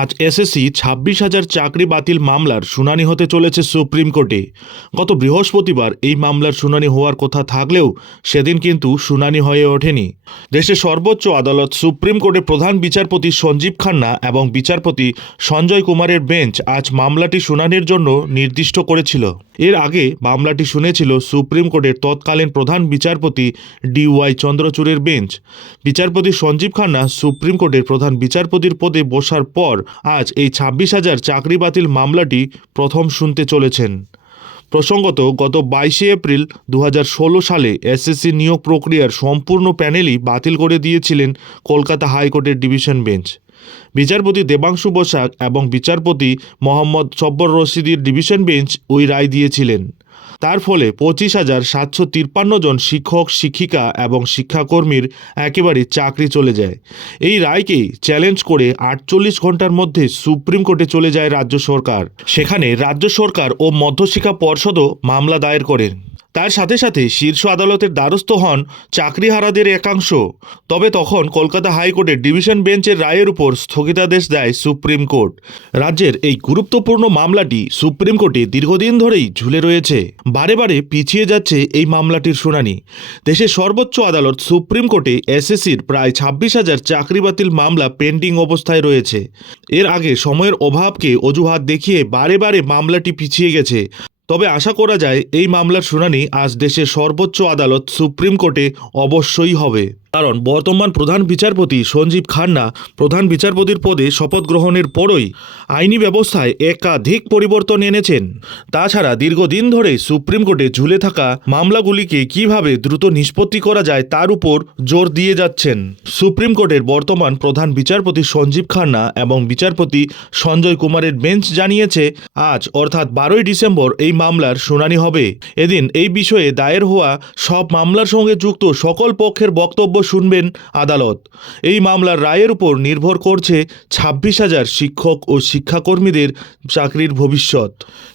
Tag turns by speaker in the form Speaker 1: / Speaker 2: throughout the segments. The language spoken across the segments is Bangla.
Speaker 1: আজ এসএসসি ছাব্বিশ হাজার চাকরি বাতিল মামলার শুনানি হতে চলেছে সুপ্রিম কোর্টে। গত বৃহস্পতিবার এই মামলার শুনানি হওয়ার কথা থাকলেও সেদিন কিন্তু শুনানি হয়ে ওঠেনি। দেশের সর্বোচ্চ আদালত সুপ্রিম কোর্টের প্রধান বিচারপতি সঞ্জীব খান্না এবং বিচারপতি সঞ্জয় কুমারের বেঞ্চ আজ মামলাটি শুনানির জন্য নির্দিষ্ট করেছিল। এর আগে মামলাটি শুনেছিল সুপ্রিম কোর্টের তৎকালীন প্রধান বিচারপতি ডি ওয়াই চন্দ্রচূড়ের বেঞ্চ। বিচারপতি সঞ্জীব খান্না সুপ্রিম কোর্টের প্রধান বিচারপতির পদে বসার পর আজ এই ছাব্বিশ হাজার চাকরি বাতিল মামলাটি প্রথম শুনতে চলেছেন। প্রসঙ্গত, গত বাইশে এপ্রিল দু হাজার ষোলো সালে এসএসসি নিয়োগ প্রক্রিয়ার সম্পূর্ণ প্যানেলই বাতিল করে দিয়েছিলেন কলকাতা হাইকোর্টের ডিভিশন বেঞ্চ। বিচারপতি দেবাংশু বসাক এবং বিচারপতি মোহাম্মদ সব্বর রশিদির ডিভিশন বেঞ্চ ওই রায় দিয়েছিলেন। তার ফলে পঁচিশ হাজার সাতশো তিপ্পান্ন জন শিক্ষক, শিক্ষিকা এবং শিক্ষাকর্মীর একেবারে চাকরি চলে যায়। এই রায়কেই চ্যালেঞ্জ করে আটচল্লিশ ঘণ্টার মধ্যে সুপ্রিম কোর্টে চলে যায় রাজ্য সরকার। সেখানে রাজ্য সরকার ও মধ্যশিক্ষা পর্ষদও মামলা দায়ের করেন। তার সাথে সাথে শীর্ষ আদালতের দ্বারস্থ হন চাকরিহারাদের একাংশ। তবে তখন কলকাতা হাইকোর্টের ডিভিশন বেঞ্চের রায়ের উপর স্থগিতাদেশ দেয় সুপ্রিম কোর্ট। রাজ্যের এই গুরুত্বপূর্ণ মামলাটি সুপ্রিম কোর্টে দীর্ঘদিন ধরেই ঝুলে রয়েছে। বারে বারে পিছিয়ে যাচ্ছে এই মামলাটির শুনানি। দেশের সর্বোচ্চ আদালত সুপ্রিম কোর্টে এসএসসির প্রায় ছাব্বিশ হাজার চাকরি বাতিল মামলা পেন্ডিং অবস্থায় রয়েছে। এর আগে সময়ের অভাবকে অজুহাত দেখিয়ে বারে বারে মামলাটি পিছিয়ে গেছে। তবে আশা করা যায় এই মামলার শুনানি আজ দেশের সর্বোচ্চ আদালত সুপ্রিম কোর্টে অবশ্যই হবে। কারণ বর্তমান প্রধান বিচারপতি সঞ্জীব খান্না প্রধান বিচারপতির পদে শপথ গ্রহণের পরই আইনি ব্যবস্থায় একাধিক পরিবর্তন এনেছেন। তাছাড়া দীর্ঘদিন ধরে সুপ্রিম কোর্টে ঝুলে থাকা মামলাগুলিকে কীভাবে দ্রুত নিষ্পত্তি করা যায় তার উপর জোর দিয়ে যাচ্ছেন। সুপ্রিম কোর্টের বর্তমান প্রধান বিচারপতি সঞ্জীব খান্না এবং বিচারপতি সঞ্জয় কুমারের বেঞ্চ জানিয়েছে, আজ অর্থাৎ বারোই ডিসেম্বর এই মামলার শুনানি হবে। এদিন এই বিষয়ে দায়ের হওয়া সব মামলার সঙ্গে যুক্ত সকল পক্ষের বক্তব্য শুনবেন আদালত। এই মামলার রায়ের উপর নির্ভর করছে ছাব্বিশ হাজার শিক্ষক ও শিক্ষাকর্মীদের চাকরির ভবিষ্যৎ।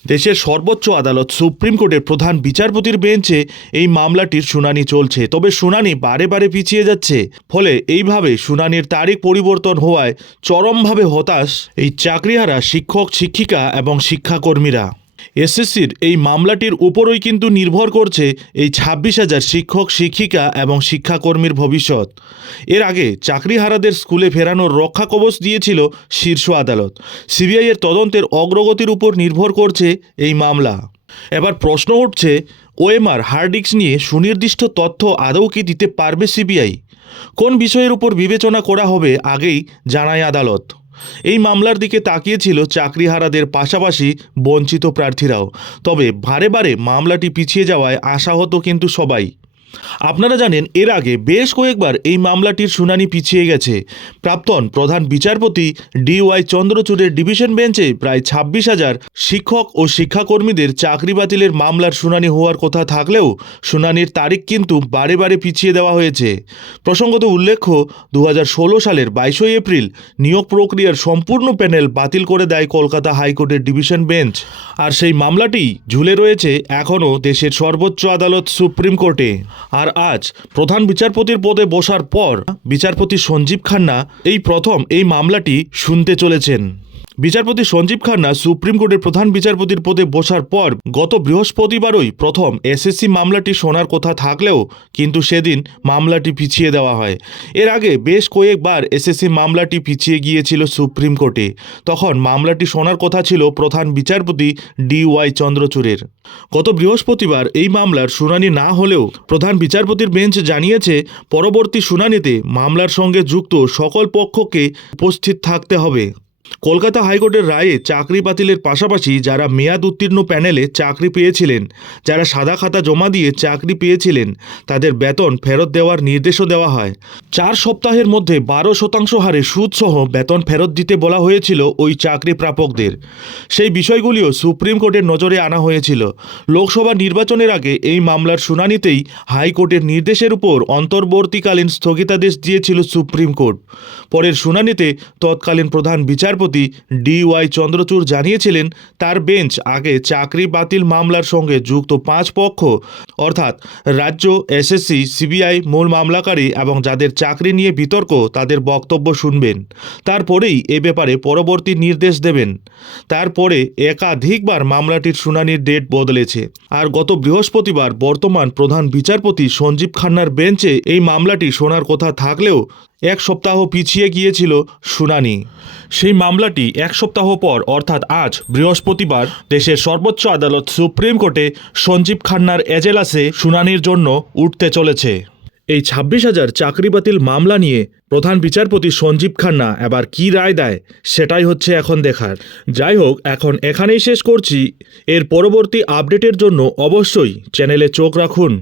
Speaker 1: দেশের সর্বোচ্চ আদালত সুপ্রিম কোর্টের প্রধান বিচারপতির বেঞ্চে এই মামলাটির শুনানি চলছে। তবে শুনানি বারে বারে পিছিয়ে যাচ্ছে। ফলে এইভাবে শুনানির তারিখ পরিবর্তন হওয়ায় চরমভাবে হতাশ এই চাকরিহারা শিক্ষক, শিক্ষিকা এবং শিক্ষাকর্মীরা। এসএসসির এই মামলাটির উপরই কিন্তু নির্ভর করছে এই ছাব্বিশ হাজার শিক্ষক, শিক্ষিকা এবং শিক্ষাকর্মীর ভবিষ্যৎ। এর আগে চাকরিহারাদের স্কুলে ফেরানোর রক্ষা কবচ দিয়েছিল শীর্ষ আদালত। সিবিআইয়ের তদন্তের অগ্রগতির উপর নির্ভর করছে এই মামলা। এবার প্রশ্ন উঠছে, ওএমআর হার্ড ডিস্ক নিয়ে সুনির্দিষ্ট তথ্য আদৌ কি দিতে পারবে সিবিআই? কোন বিষয়ের উপর বিবেচনা করা হবে আগেই জানায় আদালত। এই মামলার দিকে তাকিয়েছিল চাকরিহারাদের পাশাপাশি বঞ্চিত প্রার্থীরাও। তবে বারে বারে মামলাটি পিছিয়ে যাওয়ায় আশাহত কিন্তু সবাই। আপনারা জানেন, এর আগে বেশ কয়েকবার এই মামলাটির শুনানি পিছিয়ে গেছে। প্রাক্তন প্রধান বিচারপতি ডি ওয়াই চন্দ্রচূড়ের ডিভিশন বেঞ্চে প্রায় ছাব্বিশ হাজার শিক্ষক ও শিক্ষাকর্মীদের চাকরি বাতিলের মামলার শুনানি হওয়ার কথা থাকলেও শুনানির তারিখ কিন্তু বারে বারে পিছিয়ে দেওয়া হয়েছে। প্রসঙ্গত উল্লেখ্য দু হাজার ষোলো সালের বাইশই এপ্রিল নিয়োগ প্রক্রিয়ার সম্পূর্ণ প্যানেল বাতিল করে দেয় কলকাতা হাইকোর্টের ডিভিশন বেঞ্চ। আর সেই মামলাটি ঝুলে রয়েছে এখনও দেশের সর্বোচ্চ আদালত সুপ্রিম কোর্টে। আর আজ প্রধান বিচারপতির পদে বসার পর বিচারপতি সঞ্জীব খান্না এই প্রথম এই মামলাটি শুনতে চলেছেন। বিচারপতি সঞ্জীব খান্না সুপ্রিম কোর্টের প্রধান বিচারপতির পদে বসার পর গত বৃহস্পতিবারই প্রথম এসএসসি মামলাটি শোনার কথা থাকলেও কিন্তু সেদিন মামলাটি পিছিয়ে দেওয়া হয়। এর আগে বেশ কয়েকবার এসএসসি মামলাটি পিছিয়ে গিয়েছিল সুপ্রিম কোর্টে। তখন মামলাটি শোনার কথা ছিল প্রধান বিচারপতি ডি ওয়াই চন্দ্রচূড়ের। গত বৃহস্পতিবার এই মামলার শুনানি না হলেও প্রধান বিচারপতির বেঞ্চ জানিয়েছে, পরবর্তী শুনানিতে মামলার সঙ্গে যুক্ত সকল পক্ষকে উপস্থিত থাকতে হবে। কলকাতা হাইকোর্টের রায়ে চাকরি বাতিলের পাশাপাশি যারা মেয়াদ উত্তীর্ণ প্যানেলে চাকরি পেয়েছিলেন, যারা সাদা খাতা জমা দিয়ে চাকরি পেয়েছিলেন, তাদের বেতন ফেরত দেওয়ার নির্দেশও দেওয়া হয়। চার সপ্তাহের মধ্যে বারো শতাংশ হারে সুদসহ বেতন ফেরত দিতে বলা হয়েছিল ওই চাকরি প্রাপকদের। সেই বিষয়গুলিও সুপ্রিম কোর্টের নজরে আনা হয়েছিল। লোকসভা নির্বাচনের আগে এই মামলার শুনানিতেই হাইকোর্টের নির্দেশের উপর অন্তর্বর্তীকালীন স্থগিতাদেশ দিয়েছিল সুপ্রিম কোর্ট। পরের শুনানিতে তৎকালীন প্রধান বিচার বিচারপতি ডি ওয়াই চন্দ্রচূড় জানিয়েছিলেন, তার বেঞ্চ আগে চাকরি বাতিল মামলার সঙ্গে যুক্ত পাঁচ পক্ষ অর্থাৎ রাজ্য এসএসসি, সিবিআই মূল মামলাকারী এবং যাদের চাকরি নিয়ে বিতর্ক, তাদের বক্তব্য শুনবেন। তারপরেই এ ব্যাপারে পরবর্তী নির্দেশ দেবেন। তারপরে একাধিকবার মামলাটির শুনানির ডেট বদলেছে। আর গত বৃহস্পতিবার বর্তমান প্রধান বিচারপতি সঞ্জীব খান্নার বেঞ্চে এই মামলাটি শোনার কথা থাকলেও এক সপ্তাহ পিছিয়ে গিয়েছিল শুনানি। সেই মামলাটি এক সপ্তাহ পর, অর্থাৎ আজ বৃহস্পতিবার, দেশের সর্বোচ্চ আদালত সুপ্রিম কোর্টে সঞ্জীব খান্নার এজেলাসে শুনানির জন্য উঠতে চলেছে। এই ছাব্বিশ হাজার চাকরি বাতিল মামলা নিয়ে প্রধান বিচারপতি সঞ্জীব খান্না এবার কি রায় দেয়, সেটাই হচ্ছে এখন দেখার। যাই হোক, এখন এখানেই শেষ করছি। এর পরবর্তী আপডেটের জন্য অবশ্যই চ্যানেলে চোখ রাখুন।